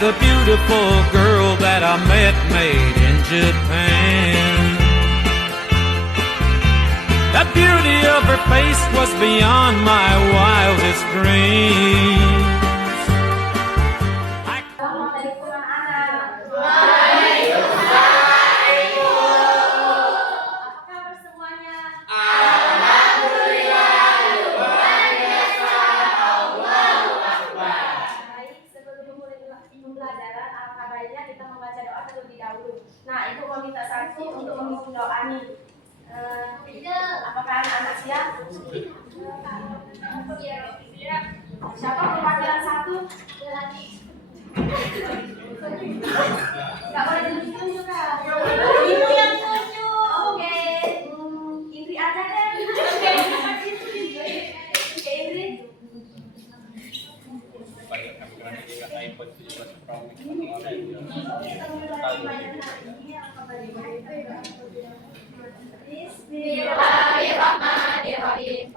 the beautiful girl that I met made in Japan. The beauty of her face was beyond my wildest dreams. Nah, Ibu mau minta satu untuk memimpin doa nih. Apakah anak-anak siap? Siapa perwakilan satu? Gak boleh tunjuk-tunjuk kan? Ibu yang tunjuk. Oke. Indri aja deh. Oke, Indri. Bismillahirrahmanirrahim.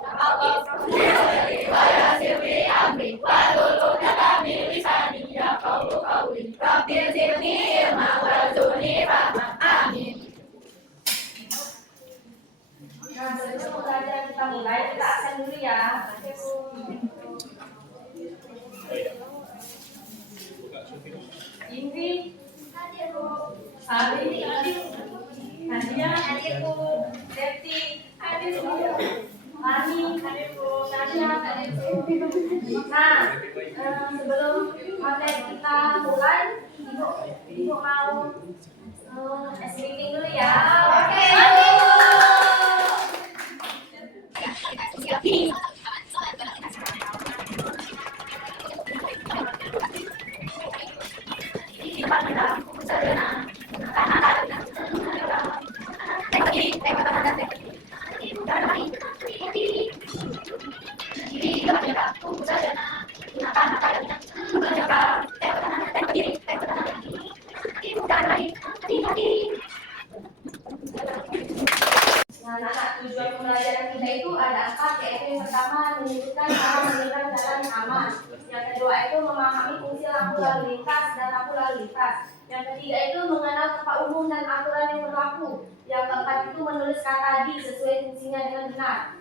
Nah, sebelum pelajaran kita mulai, kita absen dulu ya. Indri, Sari, Nadia, Deti, Lani, Nasya. Nah, sebelum materi kita mulai, Ibu mau meeting dulu ya. Oke. Nah, tujuan pembelajaran kita itu ada 4, yaitu yang pertama menunjukkan cara menentukan jalan yang aman. Yang kedua itu memahami fungsi lampu lalu lintas dan lampu lalu lintas. Yang ketiga itu mengenal tempat umum dan aturan yang berlaku. Yang keempat itu menulis kata di sesuai fungsinya dengan benar.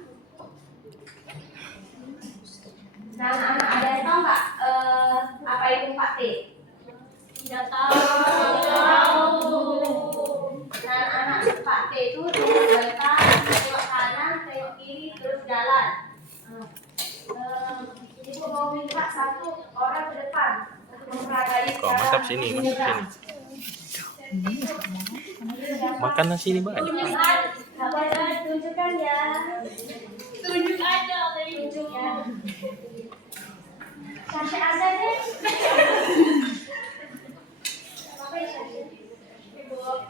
Nah, anak-anak ada yang tahu nggak apa itu 4T? Tidak tahu. Nah, anak 4T itu tengok belakang, tengok kanan, tengok kiri, terus jalan. Ibu mau minta satu orang ke depan mempelajari cara mantap sini, mantap sini. Makan nasi ini banyak. Tunjukkan ya. Tunjuk aja, tunjuk ya. Sampai aja deh. Apa ya Sasha? Ibu.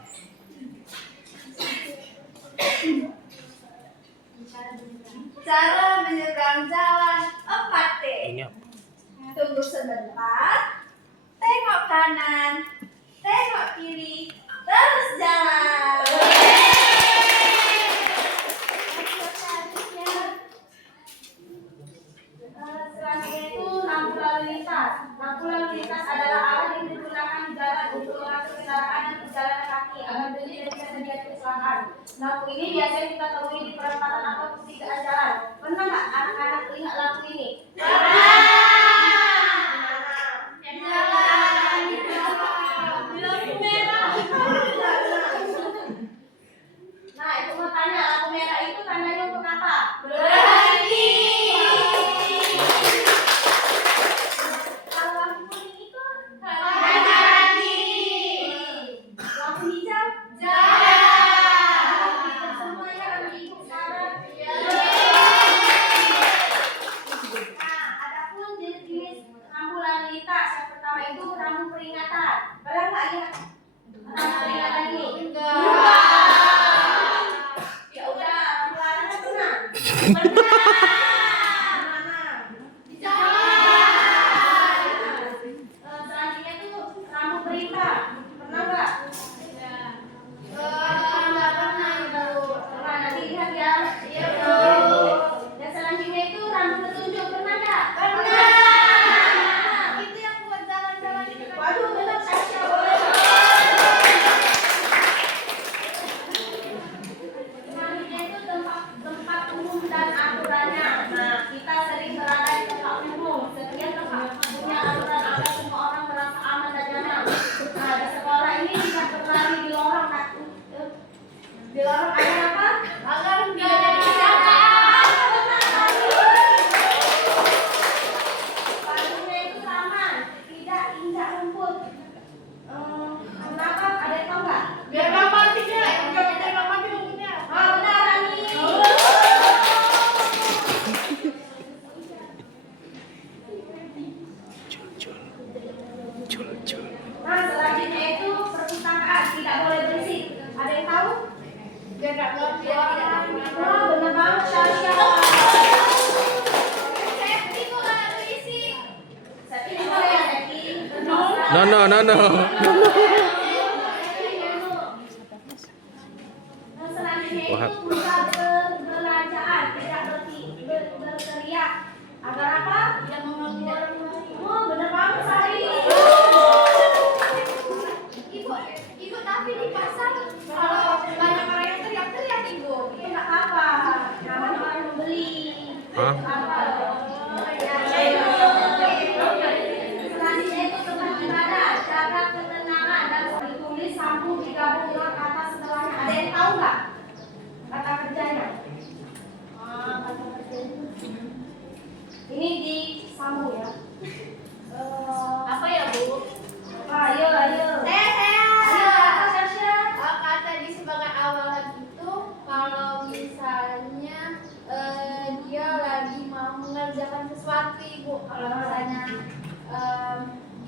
Cara menyeberang jalan 4T. Ini apa? Tunggu sebentar. Tengok kanan, tengok kiri, terus jalan. Selanjutnya itu lampu lalu lintas. Lampu lalu lintas adalah alat yang digunakan di jalan untuk mengatur kendaraan dan berjalan kaki agar tidak terjadi kecelakaan. Lampu ini biasanya kita temui di perempatan atau pertigaan jalan. Pernah nggak anak-anak lihat lampu ini? Nah, itu mau tanya, lampu merah itu tandanya untuk apa? Berhenti. Kalau lampu kuning itu kanan kiri. Lampu hijau jalan. Kita semuanya anak ibu sekarang. Nah, adapun jenis lampu lalu lintas yang pertama itu lampu peringatan. Pernah nggak lihat lampu peringatan ini? Ya udah, lampu larangan pernah? Di jalan. Selanjutnya itu lampu perintah. Pernah nggak? Nggak pernah Ibu. Pernah, nanti lihat ya. Iya Bu. Dan selanjutnya itu lampu petunjuk. Pernah nggak? Pernah. Itu yang buat jalan-jalan itu. Waduh, Biar nggak ngerti ya. Wah, bener banget Sasha. Safety kok nggak berisik. Safety boleh ya, Safety? No. Selanjutnya Wah. itu pusat perbelanjaan tidak berteriak agar apa? Tidak mengganggu. Oh, bener banget Sari. Ibu tapi di pasar kalau banyak orang yang teriak-teriak ibu, itu nggak apa-apa. Namanya orang membeli. Hah? Selanjutnya itu tempat ibadah, jaga ketenangan dan ditulis sambung digabung dengan kata setelahnya. Ada yang tahu nggak kata kerjanya? Kata kerjanya ini disambung ya. Apa ya Bu? Ayo. Kata di sebagai awalan itu kalau misalnya dia lagi mau mengerjakan sesuatu Ibu. Kalau misalnya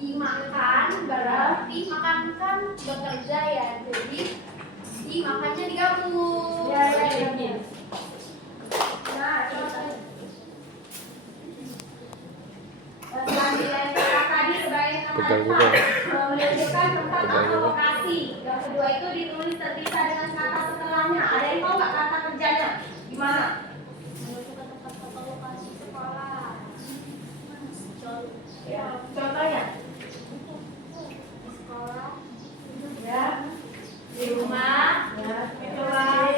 dimakan berarti makan kan bekerja ya, jadi dimakannya digabung. Ya. Nah, selanjutnya kata di sebagai Pegal nama juga. menunjukkan tempat Pegal atau juga. lokasi. Yang kedua itu ditulis terpisah dengan kata setelahnya. Ada yang tahu nggak kata kerjanya? Gimana? Menunjukkan tempat atau lokasi sekolah. Ya, contohnya? Di sekolah, Ya, di rumah, ya, di kelas,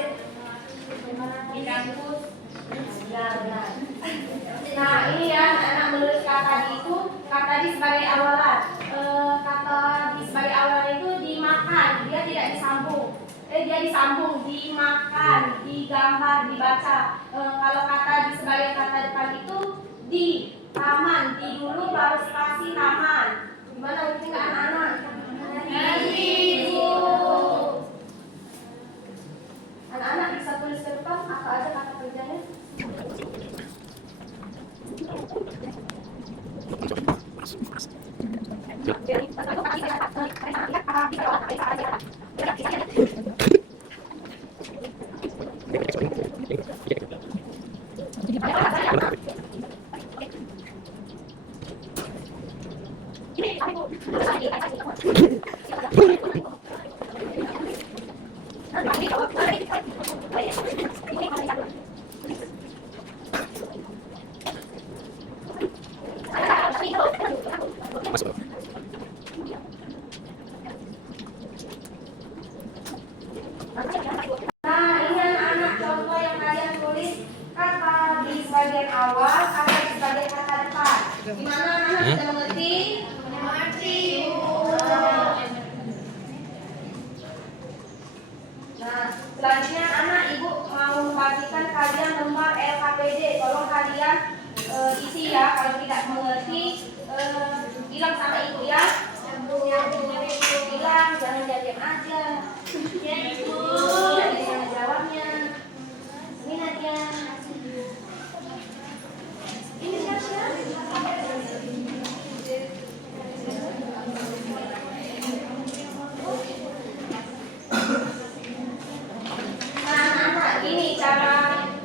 di kampus. Ya, benar. Nah, ini ya anak-anak menulis kata di itu kata di sebagai awalan. Kata di sebagai awalan itu dimakan, dia tidak disambung. Dia disambung, dimakan, digambar, dibaca. Kalau kata di sebagai kata depan itu di taman, di dulu baru spasi taman. Gimana mungkin nggak anak-anak? Anak-anak bisa tulis ke depan apa aja kata kerjanya? Masuk. Nah, ini anak-anak contoh yang kalian tulis kata di bagian awal, kata di bagian kata depan. Gimana anak-anak sudah mengerti? mengerti. Nah, selanjutnya anak ibu mau membagikan kalian lembar LKPD. Tolong kalian isi ya. Kalau tidak mengerti, bilang sama ibu ya. Bilang, jangan diam aja. Ya Ibu. Jadi sana jawabnya. Ini Nadia. Ini siapa? Nah, anak-anak, ini cara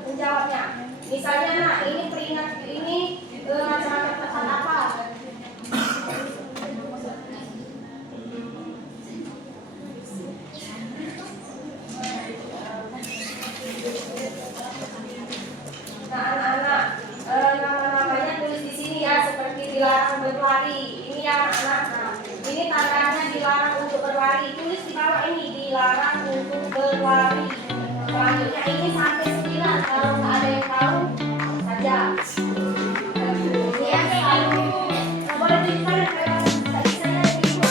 menjawabnya. Misalnya, nak, ini peringat ini macam-macam tempat apa? Nah, anak-anak, nama-namanya tulis di sini ya, seperti dilarang berlari. Ini ya, anak-anak. Nah, ini tandanya dilarang untuk berlari. Tulis di bawah ini dilarang untuk berlari. Selanjutnya ini sampai 9. Kalau nggak ada yang tahu, saja. Ini yang selalu. Nah, boleh tunjukkan tadi saya ibu.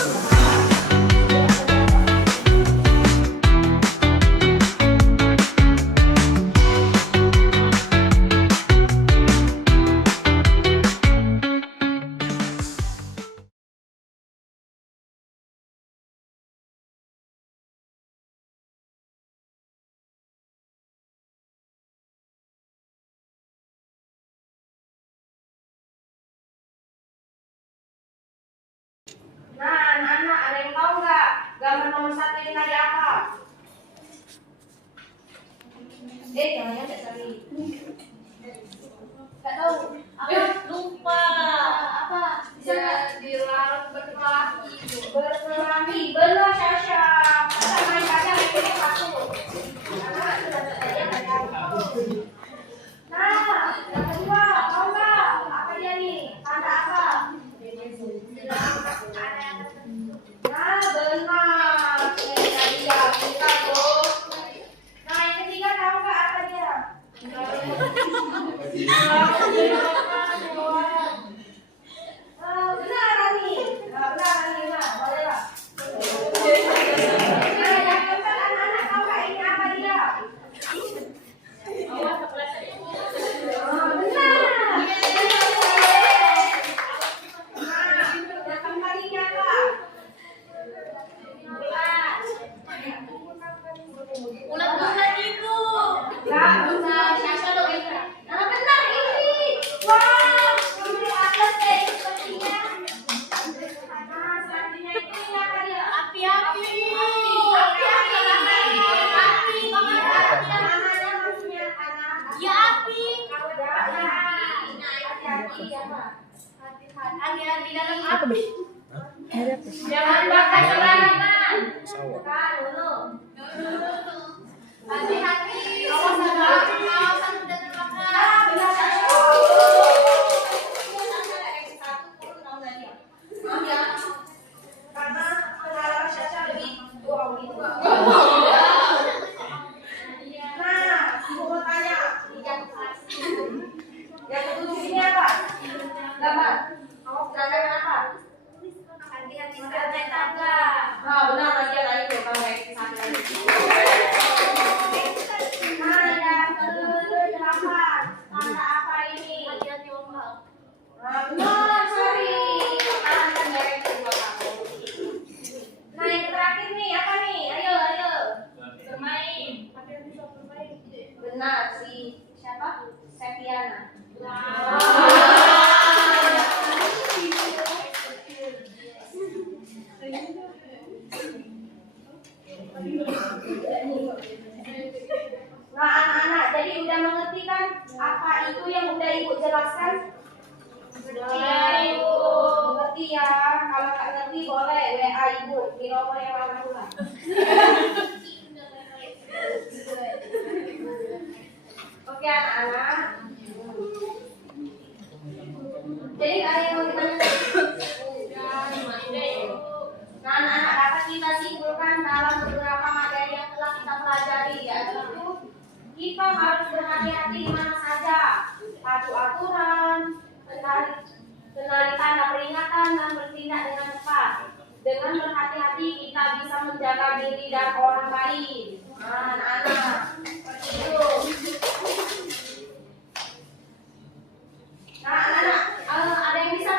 Nah, anak-anak, ada yang tahu nggak gambar nomor 1 ini tadi apa? Jangan nggak cari. Nggak tahu. Apa? Lupa. Apa? Dia dilarang berkelahi. Berkelahi. Benar, Syasha. Kita main kaca ini satu. Karena sudah terjadi ada. Nah, yang kedua, tahu nggak? Apa dia nih? Tanda apa? Nah, benar. Ini dia. Kita tuh. Nah, yang ketiga tahu nggak apa dia? Benar Rani. Benar Rani. Boleh lah. Nah, yang keempat anak-anak tahu nggak ini apa dia? Ulat-ulat itu. Nah, Syasha lo ini. Nah, benar ini. Wow, ini atlas deh sepertinya. Nah, selanjutnya itu ini apa dia? Api-api. Namanya maksudnya anak. Ya api. Hati-hati ya, Pak. Hati-hati dalam api. Jangan bakar sembarangan. Bukan, dulu. Hati-hati. Kawasan udah terbakar. Ah, benar Syasha. Maaf ya. Karena kenalan Syasha lebih wow gitu. Nah, ibu mau tanya. Yang ketujuh ini apa? Gambar. Kamu gambar apa? Hati-hati sampai tangga. Nah, benar Nadia tadi tuh kalau kayak sana. Nah, yang ke-8. Tanda apa ini? Hati-hati ombak. Nah, benar, sorry. Kan dari kedua kamu. Nah, yang terakhir nih, apa nih? Ayo. Bermain. Benar, si siapa? Septiana. Nah, anak-anak, jadi udah mengerti kan apa itu yang udah Ibu jelaskan? Ibu. Mengerti ya. Kalau nggak ngerti boleh WA Ibu di nomor yang mana pula. Oke anak-anak. Jadi ada yang mau ditanya? Nah, anak-anak dapat kita simpulkan dalam beberapa materi yang telah kita pelajari, yaitu kita harus berhati-hati di mana saja, patuh aturan, kenali tanda peringatan dan bertindak dengan cepat. Dengan berhati-hati kita bisa menjaga diri dan orang lain. Nah, anak-anak, seperti itu. Nah, anak-anak, ada yang bisa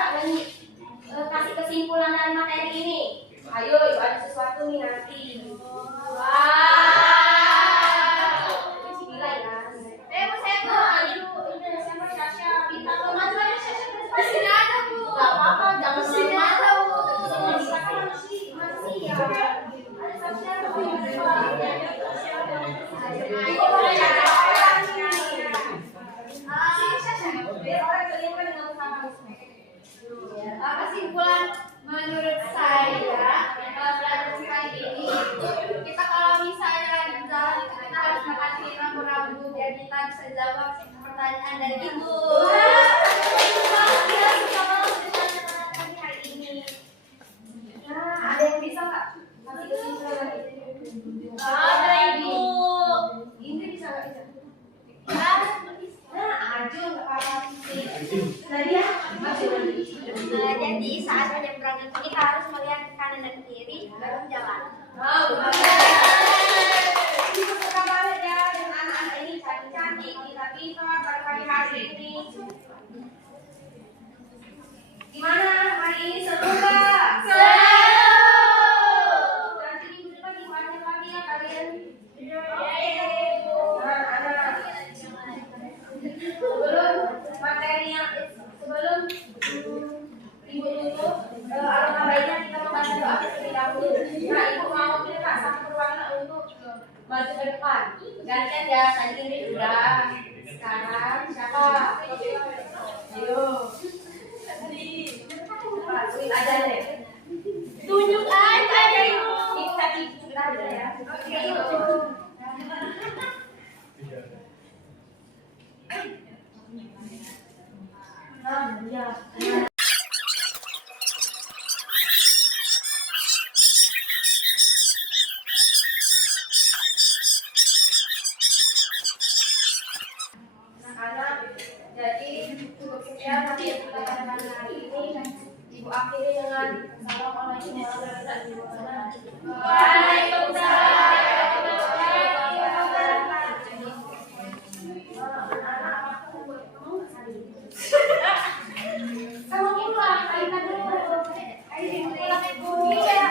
nggak kasih kesimpulan dari materi ini? Ayo, ada sesuatu nih nanti. Wow. Bismillah ya. Ini siapa Syasha? Minta maju aja Syasha. Masih ada, Bu. Gak apa-apa, jangan Masih ada, Bu. Kita kan manusia. Ada Syasha. Kesimpulan menurut saya pelajaran kali ini kita kalau misalnya lagi jalan kita harus menghati rambu-rambu biar kita bisa jawab pertanyaan dari ibu. Nah, ada yang bisa nggak kasih kesimpulan? Ada ibu. Ini bisa nggak bisa? Ya, Nah, Aju nggak apa-apa. Nadia, jadi saat menyeberang itu kita harus melihat ke kanan dan kiri baru jalan. Ibu suka banget ya dengan anak-anak ini cantik-cantik, pintar-pintar pada pagi hari ini. Gimana hari ini seru nggak? Nanti minggu depan Ibu ajak lagi ya kalian. Nah, anak. Sebelum Ibu tutup, alangkah baiknya kita membaca doa terlebih dahulu. Nah, Ibu mau kita satu ruangan untuk maju ke depan. Oke? Gantian ya, tadi ini udah. Sekarang siapa? Ayo. Tunjuk aja deh. Tunjuk aja deh. Kita tunjuk aja ya. Oke. Ya. Jadi cukup sekian nanti kita pada malam hari ini. Ibu akhiri dengan assalamualaikum warahmatullahi wabarakatuh. Kamu pulang, kalian dulu. Pulang ibu. Iya.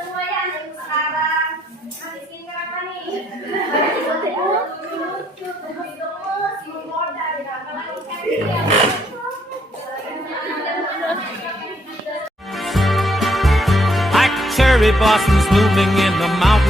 Semuanya sekarang. Habis ini apa nih? Like cherry blossoms blooming in the mountains